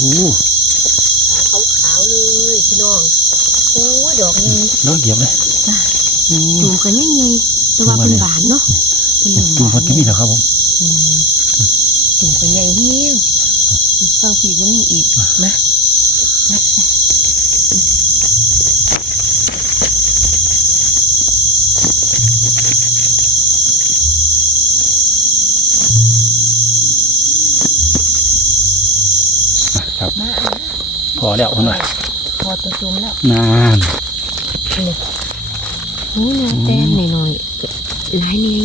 ขาขาวๆเลยพี่น้องโอ้ดอกนี้ดอกเหยียบเลยจุ่มกันยังไงแต่ว่าเป็นบานเนาะเป็นจุ่มพัดก็มีเหรอครับผมจุ่มกันใหญ่เหี้ยวฟังผีก็มีอีกนะครับพอแล้วคนหน่อยพอตัวจุ่มแล้วนานนี่นะแต้มหน่อยหลายเนี่ย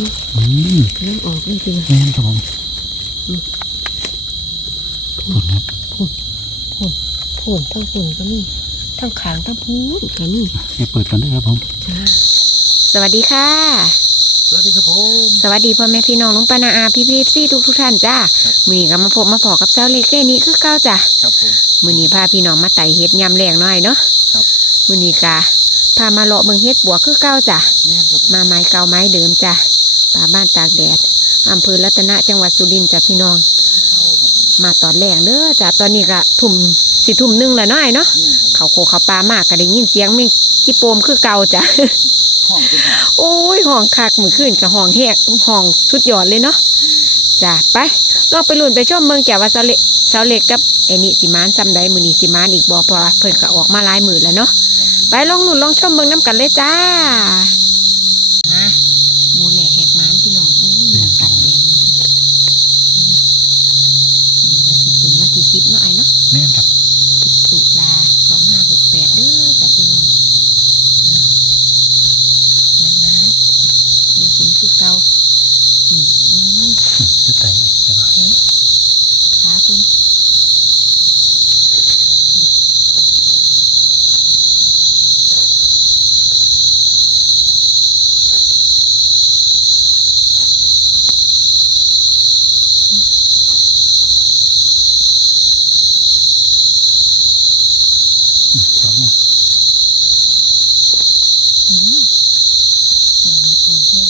เริ่มออกเลยจริงแม่นครับผมพุ่นครับพุ่นทั้งพุ่นก็มีทั้งขางทั้งพูนก็มีอย่าเปิดกันด้วยครับผมสวัสดีค่ะสวัสดีครับผมสวัสดีพ่อแม่พี่น้องลุงปานาอาพี่ซี่ทุกท่านจ้ามือนี้ก็มาพบมาพอกับเจ้าเล็กแค่นี้คือเก้าจ้ะครับผมมือนี้พาพี่น้องมาไต่เฮ็ดยำแรงหน่อยเนาะครับมือนี้กะพามาเลาะเมืองเฮ็ดบัวคือเก้าจ้ะมาไม้เก่าไม้เดิมจ้ะป่าบ้านตากแดดอำเภอรัตนะจังหวัดสุรินทร์จ้ะพี่น้องมาตอนแรงเด้อจ้ะตอนนี้ก็ทุ่มนึงแล้วน้อยเนาะเขาโคเขาปลามากก็ได้ยินเสียงมีจิโปมคือเก่าจ้ะโอ้ยห้องคักมือขึ้นกับห้องแหกห้องชุดยอดเลยเนาะจ้ะไปลองไปลุ้นไปชมเมืองแก้วว่าเสาเล็กกับไอ้นี่สิมานซ้ำใดมือนี่สิมานอีกบ่เพราะเพิ่นก็ออกมาหลายมือแล้วเนาะไปลองลุ้นลองชมเมืองน้ำกันเลยจ้าหมูแหลกแหกมานพี่น้องอุ้ยกัดแดงหมดเลยนี่ก็สิเป็นวันที่10เนาะไอ้เนาะแม่นครับ10 ตุลา 2568เด้อจ้ะพี่น้องมันยังเห็นคือเก่านี่อุ้ยจุดไต่จะบ้าขาเพิ่นสองมาเราปวดแห้ง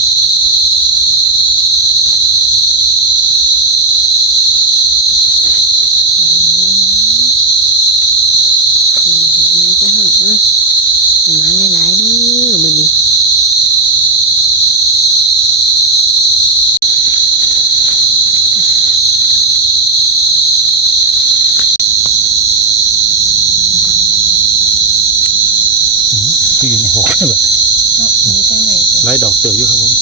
มันก็หักมันหลายๆดื้อมือนี้คืออยู่ในหกเลยแบบเนาะอยู่ตรงไหนไล่ดอกเติบอยู่ครับผม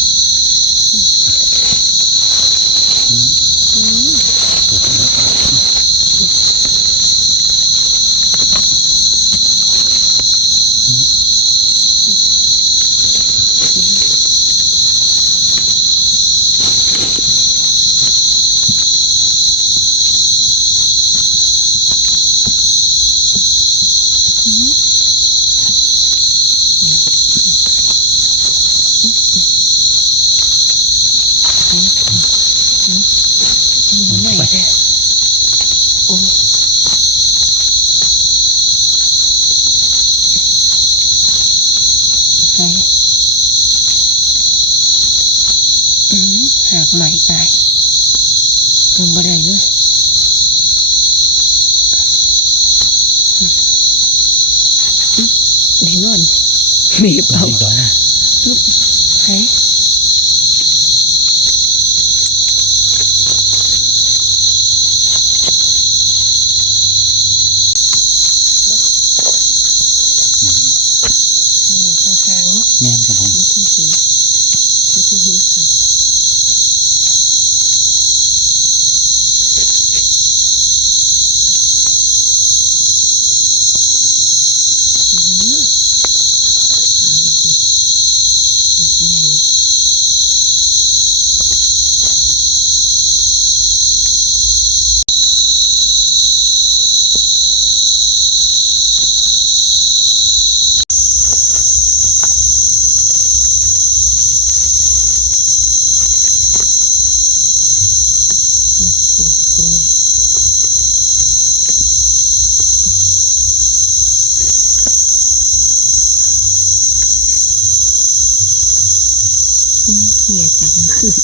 หากใหม่ตายลงบันไดเลยในนอนเมีบเอาลุกหายข้างๆเนาะแม่นครับผมมันถึงหินค่ะต้นใหม่เหี่ยจากมันขึ้น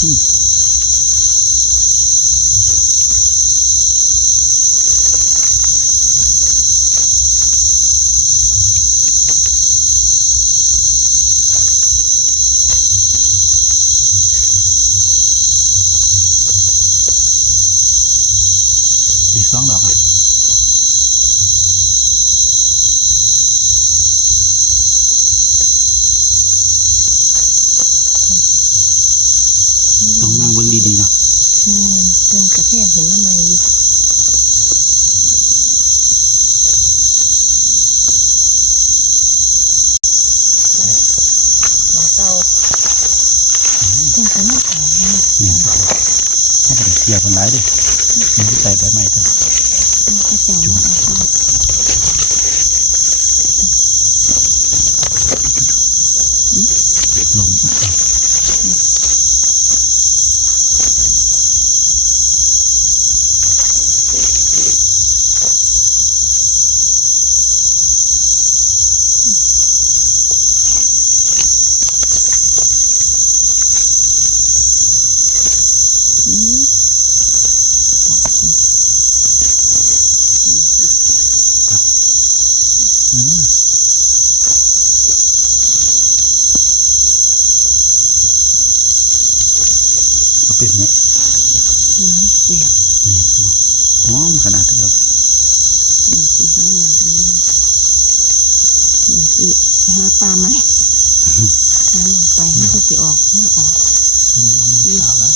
ดีสองดอกอ่ะต้องนั่งเบิ่งดีๆเนาะ แม่นเพิ่นกระแทกขึ้นมาใหม่อยู่หมอเก่าเพิ่นก็มาของนี่ เนี่ยถ้าไปเกี่ยวกันหลายดิใส่ใบใหม่เถอะ เขาเจ้ามาเอาเข้า ลมบอกกิน ก็เป็นเนี่ย น้อยเสียบ เนี่ยครับผมหอมขนาดเท่า 1 4 5อย่างนี้1 4 5ปลาไหมน้ำออกไปมันก็สิออกไม่ออก เพิ่นเอามือขาวแล้ว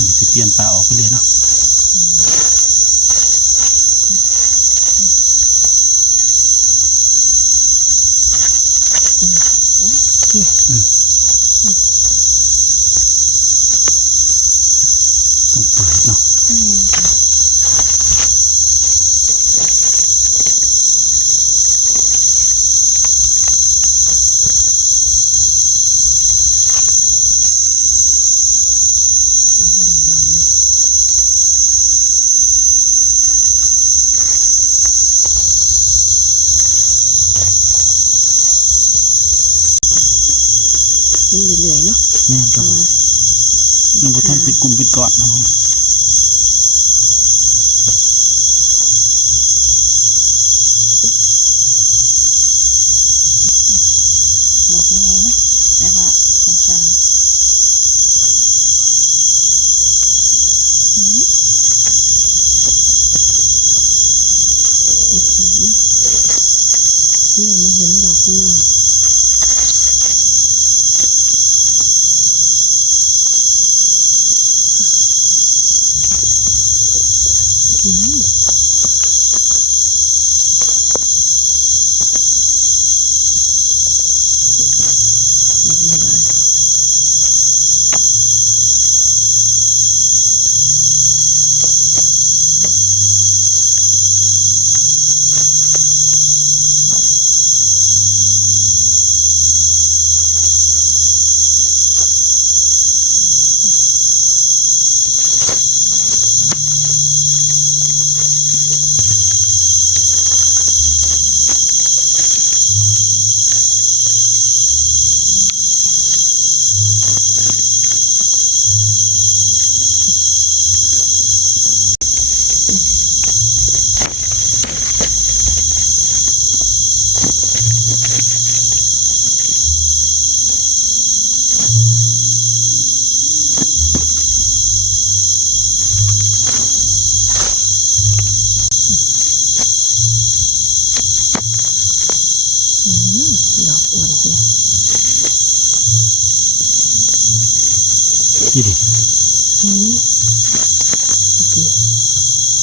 มีสิเปลี่ยนปลาออกไปเลยเนาะ โอเค ต้องเปิดเนาะ แม่นจ้ะเอาไปได้ดอกนี่กินเรื่อยๆเนาะ แม่น เพ ครับ ราะ ผม ว่า ยังบ่ทันเป็นกลุ่มเป็นก้อนนะผม ดอกใหญ่เนาะแต่ว่าเป็นห่างดอกนี้เนี่ยมาเห็นดอกคุณหน่อยดอกนี้บ้า ดอกอ้วนนี่ นี่ดิ นี่ดี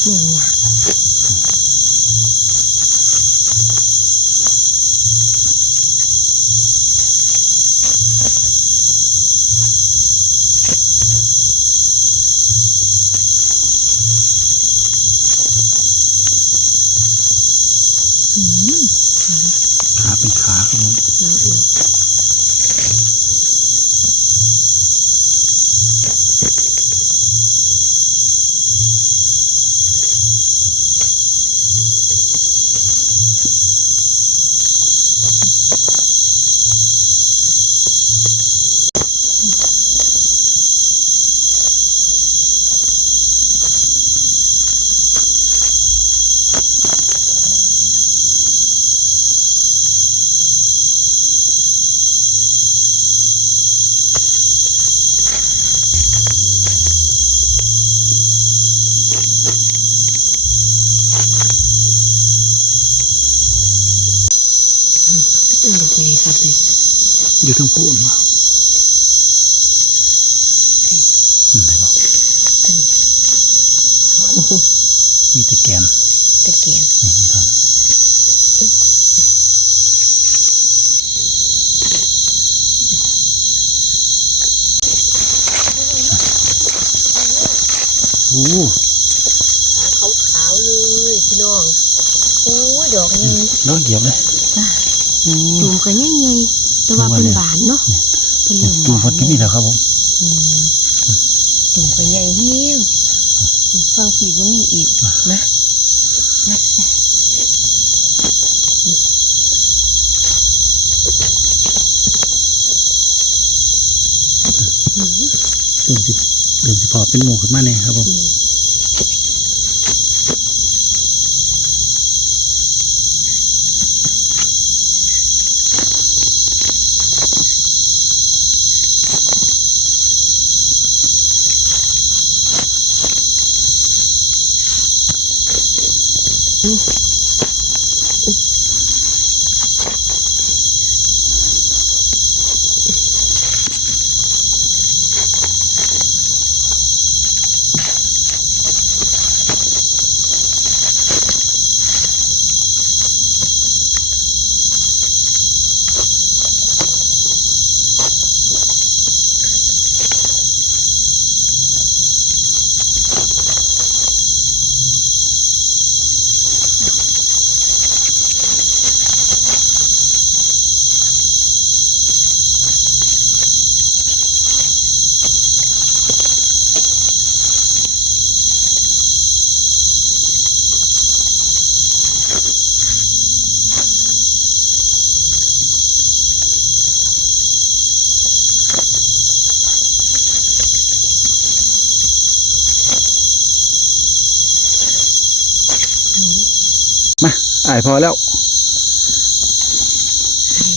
แม่นหยาขาเป็นขาครับผม แล้วอีก อกใหญ่ครับเลย อยู่ทั้งพูนบ่ นี่ ได้บ่ ตัวนี้ มีแต่แกน ตะเกียน นี่เท่านั้นโอ้ ขาขาวๆเลยพี่น้องโอ้ยดอกใหญ่ ดอกเหยียบเลย จ้า โอ้ จุ่มกันใหญ่ๆแต่ว่าเป็นบานเนาะเป็นเหลือง จุ่ม บา เพิ่ น นก็มีแล้วครับผม จุ่มกันใหญ่เหี้ยวฟังผีก็มีอีกนะนะ เริ่มสิพอเป็นหมู่ขึ้นมาเนี่ยครับผม มาอายพอแล้ว ไอ้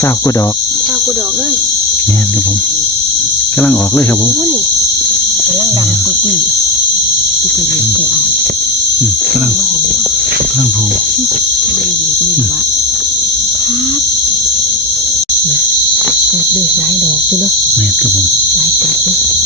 สาวกว่าดอก ข้าวกูดอกเลย แม่นครับผมกำลังออกเลยครับผม โอ้นี่กำลังดำปื้อๆไปเรียบไปอาย กำลัง มาหง โผล่ มันเหยียบนี่หรอวะครับนะนับด้วยหลายดอกดูเนาะ แม่นครับผม หลายตัดเนาะ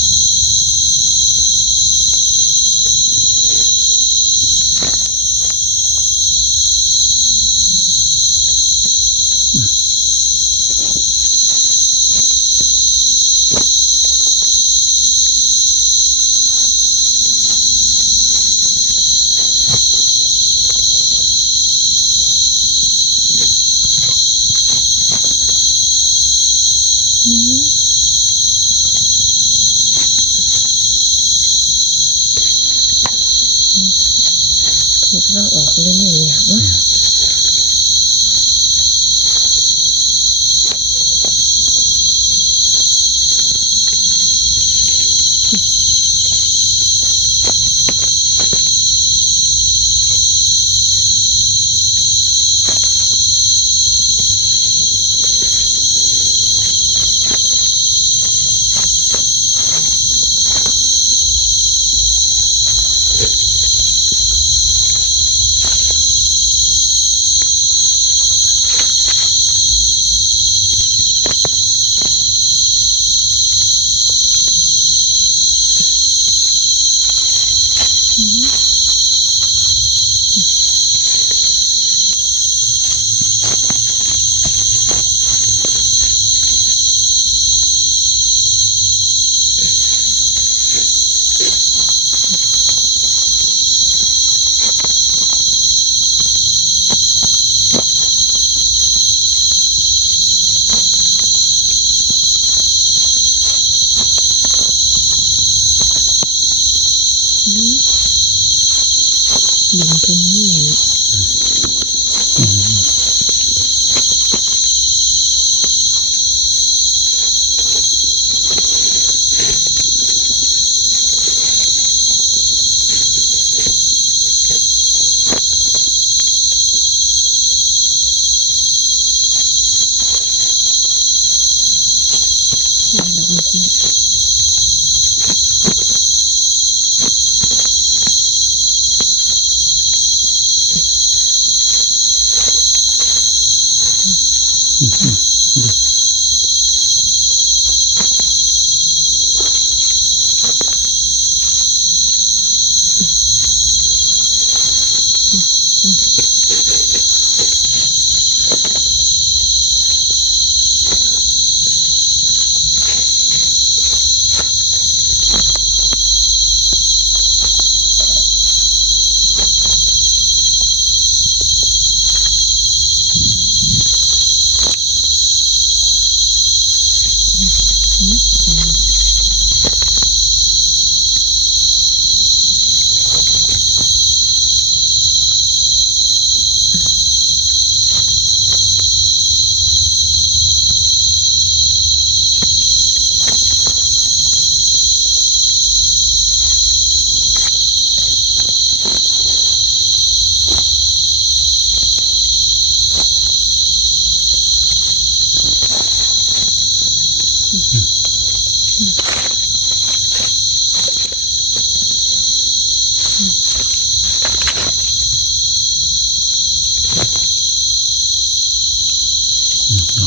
มันกำลังออกเลยเนี่ยเนาะยิงตัวนี้เหม็น แบบนี้ ลอ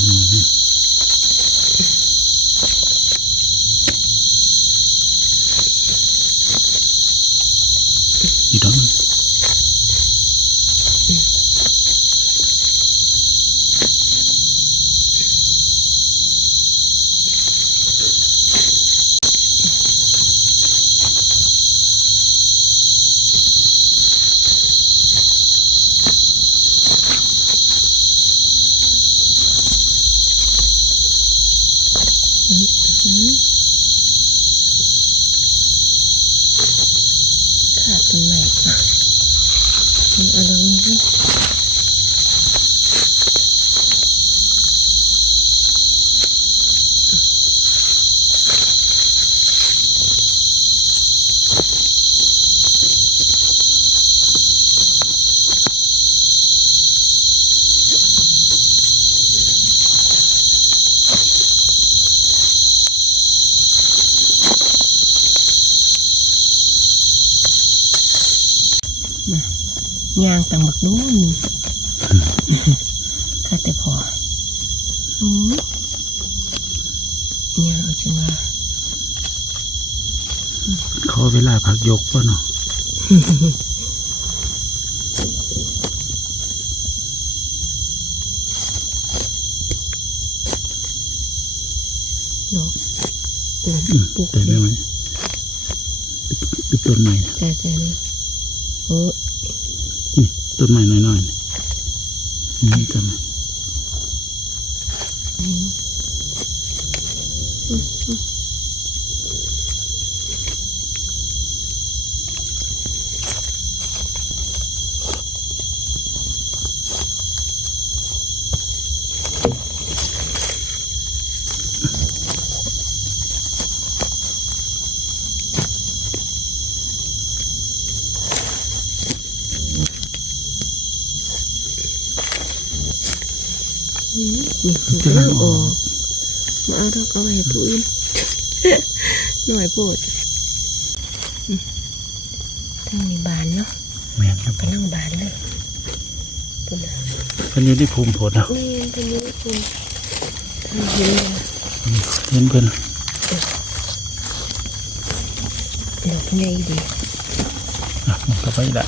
งดูสิอีกดอกนึงขาดต้นใหม่นี่เอาดอกนี้ขึ้นยางต่างบักดูนี่ข้าแต่พอยางเอาจังว่า ขอเวลาพักยกป่ะเนาะ ดอกปุ๊ก แต่ไม่ไหมเป็นต้นใหม่นะ แต่นี่โอ้ นี่ต้นใหม่น้อยๆนี่ต้นใหม่ นี่กำลังออกมาเอาดอกเอาไว้ให้ผู้อื่น หน่อยโปรดทั้งมีบานเนาะ แม่นครับ กำลังบานเลยปุ่น เพิ่นอยู่ที่ภูมิโพดเนาะ นี่เป็นนี้คุณทำเห็นเลย เห็นเพิ่น ดอกใหญ่ดี มันก็ไปละ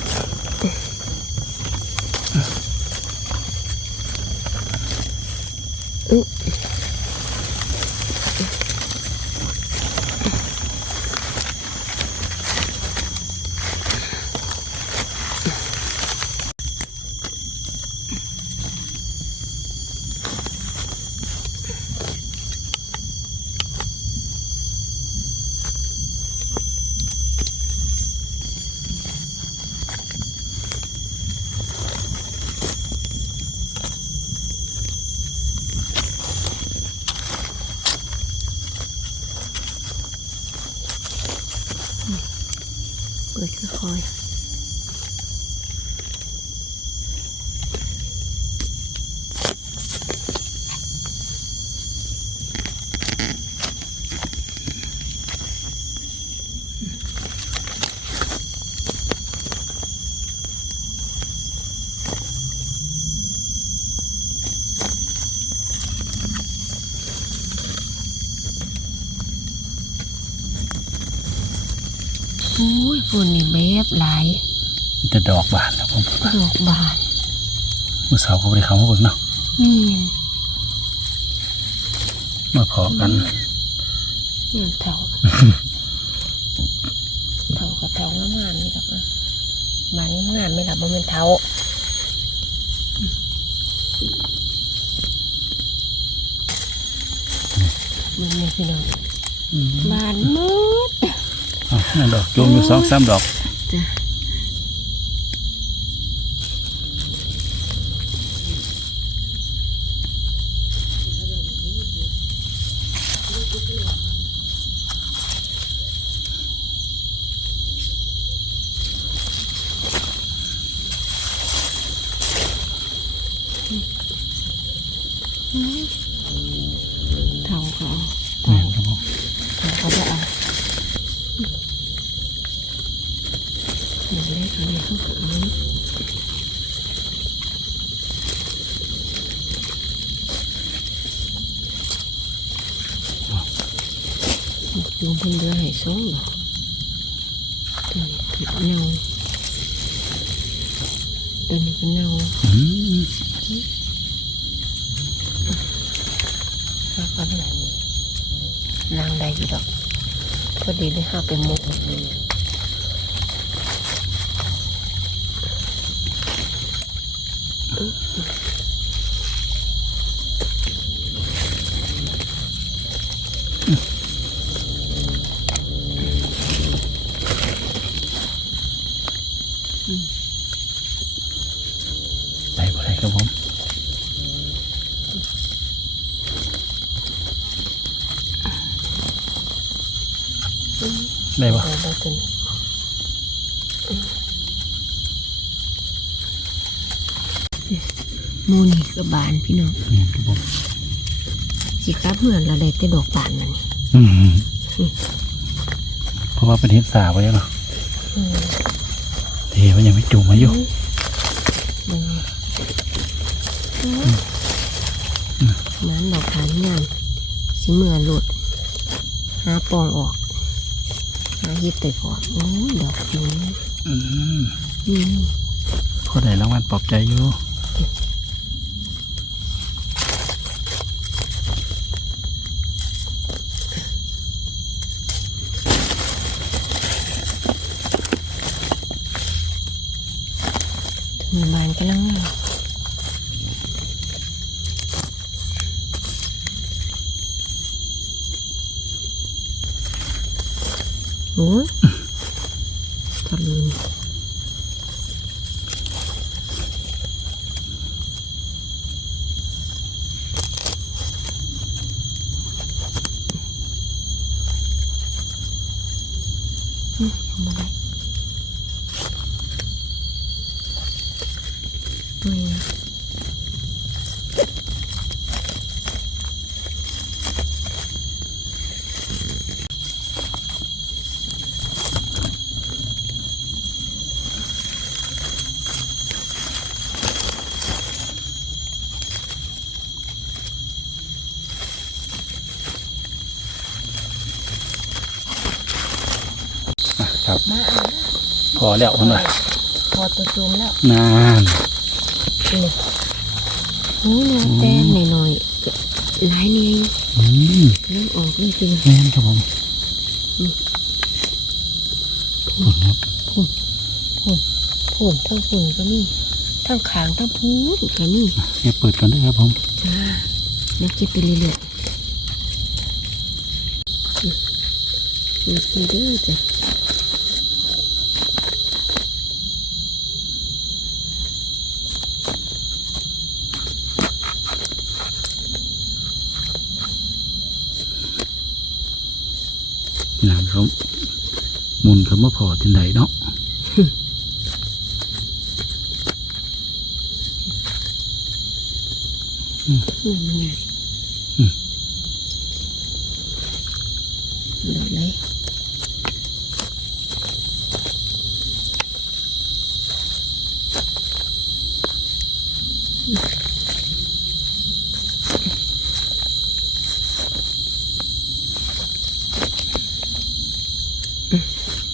เปิดค่อย อ้ยฝนนี่แบบหลาย มีแต่ดอกบานครับผม ดอกบาน มื้อเสาร์เขาบ่ได้เข้ามาเบิ่งเนาะ มีน มาขอกัน เนี่ยเถาเถากับเถางามๆนี่ดอกนะบานงามๆไม่หลับบ่เป็นเถามันเนี่ยพี่น้องบานมืด นั่นดอกโยมอยู่2-3ดอก จ้ะเถาเขา แม่นครับผม เขาจะเอาเดี๋ยวเล็กเขาเนี่ยเขาก็เอาจูงเพิ่นเรือให้ส่งเหรอตัวนี้คือเน่าตัวนี้ก็เน่า อืม แล้วก็นางได้อยู่ดอกพอดีเลยห้าเป็นมุกไปบ่ได้ครับผมได้บ่ ได้ตัวนี้มูนี่ก็บานพี่น้อง แม่นครับผม สิครับเหมือนเราได้แต่ดอกบานมันนี่ อืมเพราะว่าเป็นเฮ็ดสาไว้แล้วเนาะเทมันยังไม่จุ่มมาอยู่ มันดอกขานงานสิเมื่อหลุดหาปองออกหาเฮ็ดไปก่อนโอ้ยดอกจุ๋ม อืม นี่ พอได้รางวัลปลอบใจอยู่ มีบานกำลังงามโอ้ยทะลุนบ่ได้ไม่ครับ มาเอา พอแล้วคนว่า พอตัวจุ่มแล้ว นาน นี่หูเนื้อแต้มหน่อยๆหลายเนี่ย อืม เริ่มออกเลยจริง แม่นครับผมผลครับ พุ่นทั้งพุ่นก็มีทั้งขางทั้งพูนก็มี เดี๋ยวเปิดก่อนได้ครับผม จ้าแล้วเก็บไปเรื่อยๆนี่คือเด้อจ้ะน้ำเขามุนเขามาพอที่ไหนเนาะ นี่มันไงเดี๋ยวเลย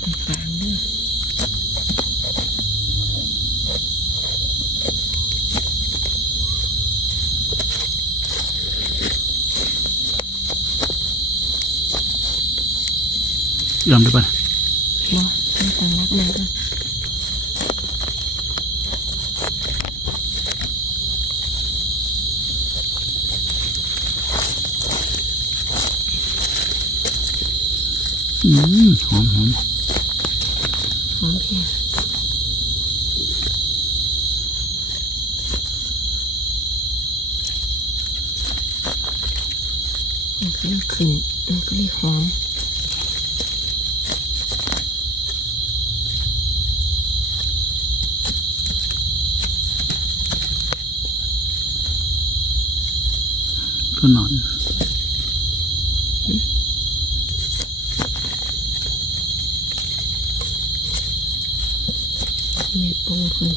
ต่างๆเด้อ ยอมได้ป่ะ บ่มาตั้งรักมันก็หอม หอมแค่มันก็เลยขึ้นมันก็เลยหอมก็นอน แม่ปูขึ้น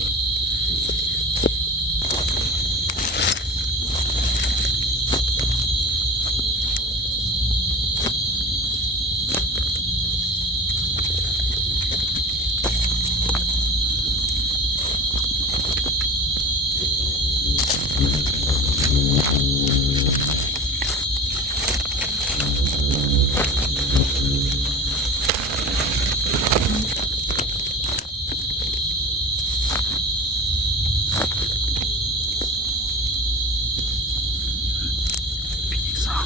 อีกสอง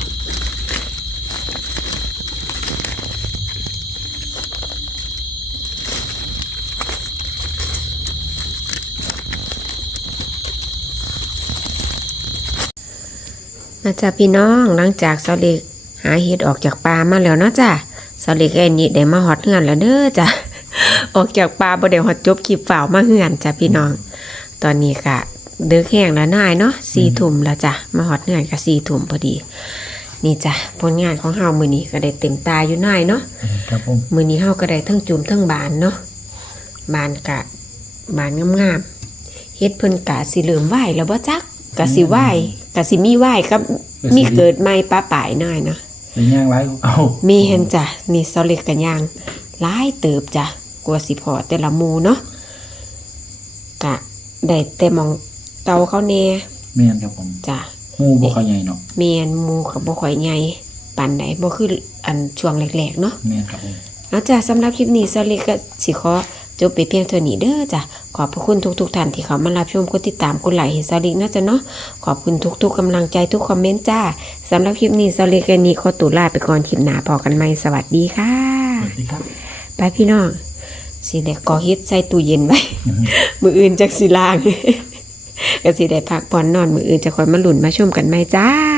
นะจ๊ะพี่น้องหลังจากเสาเล็กหาเห็ดออกจากป่ามาแล้วเนาะจ้ะเสาเล็กไอ้นี่ได้มาฮอดเฮือนแล้วเด้อจ้ะ ออกจากป่าบ่ได้ฮอดจบคลิปฝ่าวมาเฮือนจ้ะพี่น้อง ตอนนี้ก็ดึกแห้งแล้วนายเนาะ4 ทุ่มแล้วจ้ะมาฮอดเฮือนก็4 ทุ่มพอดี นี่จ้ะผลงานของเฮามื้อนี้ก็ได้เต็มตาอยู่นายเนาะ ครับผม มื้อนี้เฮาก็ได้ทั้งจุ่มทั้งบานเนาะบานกะบานงามๆเฮ็ดเพิ่นกะสิเริ่มไหวแล้วบ่จักกะสิไหวกะสิมีไหวกับมีเกิดใหม่ป้าป่ายหน่อยเนาะ เป็นย่างไรเอา มีเห็นจ้ะนี่เสาเล็กกันย่างหลายเติบจ้ะกลัวสิพอแต่ละหมู่เนาะกะได้แต่มองเตาเขาแน่ แม่นครับผม จ้ะ หูบ่ค่อยใหญ่เนาะ แม่นหมู่ก็บ่ค่อยใหญ่ปานใดบ่คืออันช่วงแรกๆเนาะ แม่นครับผม เอาจ้ะสำหรับคลิปนี้เสาเล็กก็สิขอจบไปเพียงเท่านี้เด้อจ้ะขอบพระคุณทุกท่านที่เขามารับชมกดติดตามกดไลค์ให้เสาเล็กนะจ๊ะเนาะขอบคุณทุกกำลังใจทุกคอมเมนต์จ้าสำหรับคลิปนี้เสาเล็กกันนี้ขอตัวลาไปก่อนคลิปหน้าพอกันใหม่สวัสดีค่ะ สวัสดีครับ ไปพี่น้องสิได้ก่อเฮ็ดใส่ตู้เย็นไว้ มื้ออื่นจักสิล้าง ก็สิได้พักผ่อนนอนมื้ออื่นจะคอยมาลุ้นมาชมกันใหม่จ้า